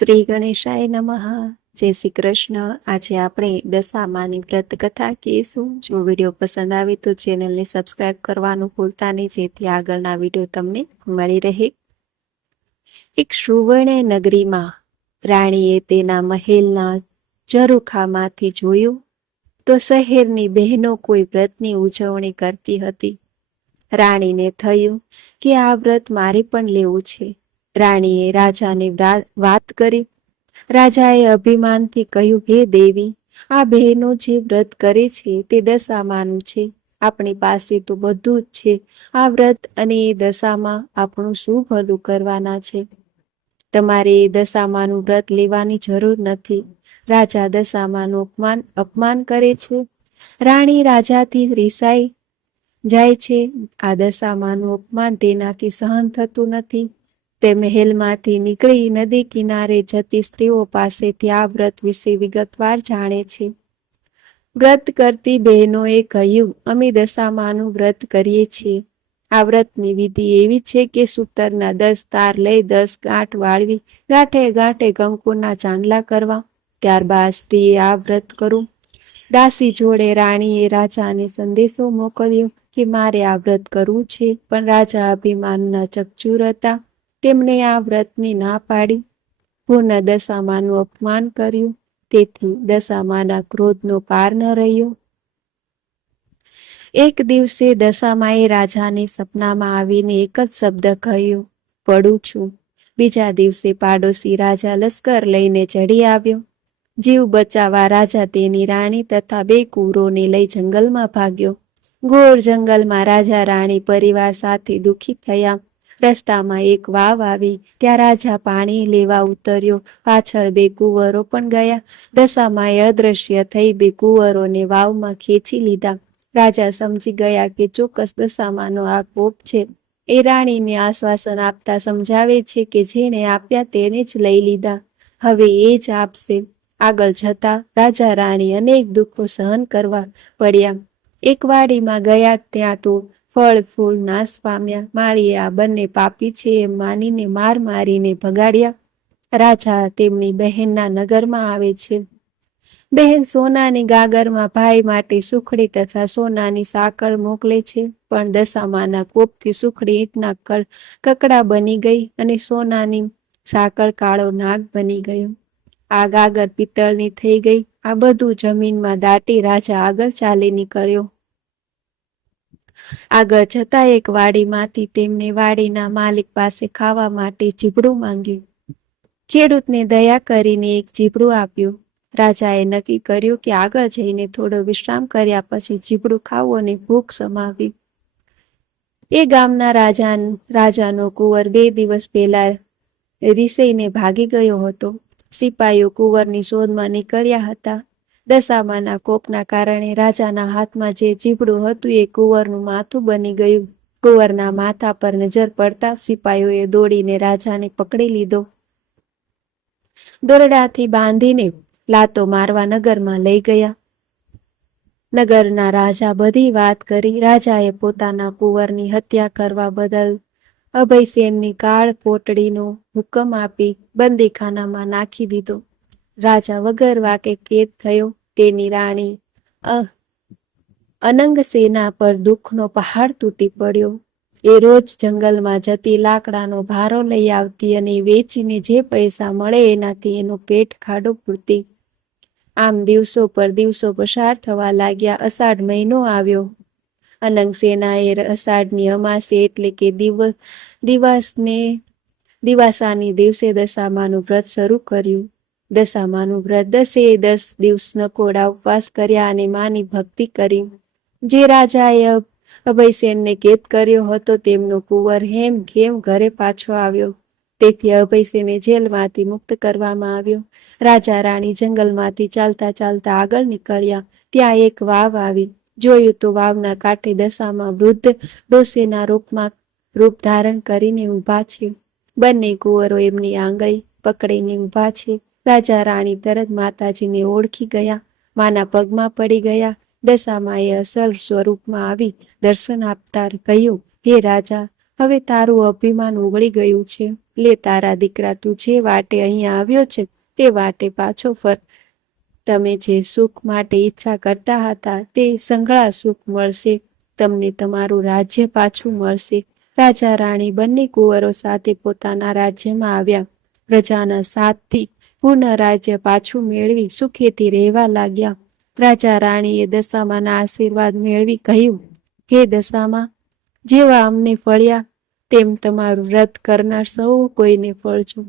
શ્રી ગણેશાય નમઃ. જય શ્રી કૃષ્ણ. આજે આપણે દશામાની વ્રત કથા કહીશું. જો વિડીયો પસંદ આવે તો ચેનલને સબસ્ક્રાઇબ કરવાનું ભૂલતા નહીં, જેથી આગળના વિડીયો તમને મળી રહે. એક સુવર્ણ નગરીમાં રાણીએ તેના મહેલના ઝરૂખામાંથી જોયું તો શહેરની બહેનો કોઈ વ્રતની ઉજવણી કરતી હતી. રાણીને થયું કે આ વ્રત મારે પણ લેવું છે. રાણીએ રાજાને વાત કરી. રાજાએ અભિમાનથી કહ્યું, હે દેવી, આ બહેનો જે વ્રત કરે છે તે દશામાનું છે. આપણી પાસે તો બધું જ છે. આ વ્રત અને એ દશામાં આપણું શું ભલું કરવાના છે? તમારે એ દશામાનું વ્રત લેવાની જરૂર નથી. રાજા દશામાનું અપમાન કરે છે. રાણી રાજાથી રિસાઈ જાય છે. આ દશામાનું અપમાન તેનાથી સહન થતું નથી. તે મહેલમાંથી નીકળી નદી કિનારે જતી સ્ત્રીઓ પાસેથી આ વ્રત વિશે વિગતવાર જાણે છે. વ્રત કરતી બહેનોએ કહ્યું, અમે દશામાનું વ્રત કરીએ છીએ. આ વ્રતની વિધિ એવી છે કે સૂતરના 10 તાર લઈ 10 ગાંઠ વાળવી, ગાંઠે ગાંઠે કંકુના ચાંદલા કરવા, ત્યારબાદ સ્ત્રીએ આ વ્રત કરવું. દાસી જોડે રાણીએ રાજાને સંદેશો મોકલ્યો કે મારે આ વ્રત કરવું છે, પણ રાજા અભિમાનના ચકચૂર હતા. તેમણે આ વ્રતની ના પાડી. પૂર્ણ દશામાનું અપમાન કર્યું. તેથી દશામાના ક્રોધનો પાર ન રહ્યો. એક દિવસે દશામાએ રાજાને સપનામાં આવીને એક જ શબ્દ કહ્યો, પડું છું. બીજા દિવસે પાડોશી રાજા લશ્કર લઈને ચડી આવ્યો. જીવ બચાવવા રાજા તેની રાણી તથા 2 કુંવરોને લઈ જંગલમાં ભાગ્યો. ઘોર જંગલમાં રાજા રાણી પરિવાર સાથે દુઃખી થયા. રસ્તામાં એક વાવ આવી. ત્યાં રાજા પાણી લેવા ઉતર્યો. પાછળ 2 કુંવરો પણ ગયા. દશામાએ અદ્રશ્ય થઈ 2 કુંવરોને વાવમાં ખેંચી લીધા. રાજા સમજી ગયા કે ચોક્કસ દશામાનો આ કોપ છે. એ રાણીને આશ્વાસન આપતા સમજાવે છે કે જેને આપ્યા તેને જ લઈ લીધા, હવે એ જ આપશે. આગળ જતા રાજા રાણી અનેક દુઃખો સહન કરવા પડ્યા. એક વાડીમાં ગયા. ત્યાં તો ફળ ફૂલ નાશ પામ્યા. માળીએ આ બંને પાપી છે એમ માનીને મારીને ભગાડ્યા. રાજા તેમની બહેનના નગરમાં આવે છે. બહેન સોનાની ગાગરમાં ભાઈ માટે સુખડી તથા સોનાની સાકળ મોકલે છે, પણ દશામાના કોપથી સુખડી ઈંટના કકડા બની ગઈ અને સોનાની સાકળ કાળો નાગ બની ગયો. આ ગાગર પિત્તળની થઈ ગઈ. આ બધું જમીનમાં દાટી રાજા આગળ ચાલી નીકળ્યો. આગળ જતા એક વાડીમાંથી તેમને વાડીના માલિક પાસે ખાવા માટે ચીબડું માંગ્યું. ખેડૂતને દયા કરીને એક ચીબડું આપ્યું. રાજાએ નક્કી કર્યું કે આગળ જઈને થોડો વિશ્રામ કર્યા પછી ચીબડું ખાવું અને ભૂખ સમાવવી. એ ગામના રાજાનો કુંવર 2 દિવસ પહેલા રીસાઈને ભાગી ગયો હતો. સિપાઈઓ કુંવરની શોધમાં નીકળ્યા હતા. દશામાના કોપના કારણે રાજાના હાથમાં જે ચીબડું હતું એ કુંવરનું માથું બની ગયું. કુંવરના માથા પર નજર પડતા સિપાઈઓએ દોડીને રાજાને પકડી લીધો. દોરડાથી બાંધીને લાતો મારવા નગરમાં લઈ ગયા. નગરના રાજા બધી વાત કરી. રાજાએ પોતાના કુંવરની હત્યા કરવા બદલ અભયસેનની કાળ કોટડીનો હુકમ આપી બંદીખાનામાં નાખી દીધો. રાજા વગર વાકે કેદ થયો. તેની રાણી અનંગસેના પર દુઃખનો પહાડ તૂટી પડ્યો. એ રોજ જંગલમાં જતી લાકડાનો ભારો લઈ આવતી અને વેચીને જે પૈસા મળે એનાથી એનો પેટ ખાડો પૂરતી. આમ દિવસો પર દિવસો પસાર થવા લાગ્યા. અષાઢ મહિનો આવ્યો. અનંગસેનાએ અષાઢની અમાસે એટલે કે દિવાસાની દિવસે દશામાનું વ્રત શરૂ કર્યું. દશામાનું વ્રત 10 દિવસ નકોડા ઉપવાસ કર્યા અને માની ભક્તિ કરી. જે રાજાએ અભયસેનને કેદ કર્યો હતો તેમનો કુંવર હેમ ખેમ ઘરે પાછો આવ્યો. તેથી અભયસેને જેલમાંથી મુક્ત કરવામાં આવ્યો. રાજા રાણી જંગલમાંથી ચાલતા ચાલતા આગળ નીકળ્યા. ત્યાં એક વાવ આવી. જોયું તો વાવના કાંઠે દશામાં વૃદ્ધ ડોશીના રૂપ ધારણ કરીને ઊભા છે. બંને કુંવરો એમની આંગળી પકડીને ઊભા છે. રાજા રાણી તરત માતાજીને ઓળખી ગયા. માના પગમાં પડી ગયા. દશામાએ અસલ સ્વરૂપમાં આવી દર્શન આપતા કહ્યું, હે રાજા, હવે તારું અભિમાન ઓગળી ગયું છે. લે તારા દીકરા, તું જે વાટે અહીંયા આવ્યો છે તે વાટે પાછો ફર. તમે જે સુખ માટે ઈચ્છા કરતા હતા તે સંઘળા સુખ મળશે. તમને તમારું રાજ્ય પાછું મળશે. રાજા રાણી બંને કુંવરો સાથે પોતાના રાજ્યમાં આવ્યા. પ્રજાના સાથથી પૂર્ણ રાજ્ય પાછું મેળવી સુખેથી રહેવા લાગ્યા. રાજા રાણીએ દશામાના આશીર્વાદ મેળવી કહ્યું, હે દશામા, જેવા અમને ફળ્યા તેમ તમારું વ્રત કરનાર સૌ કોઈને ફળજો.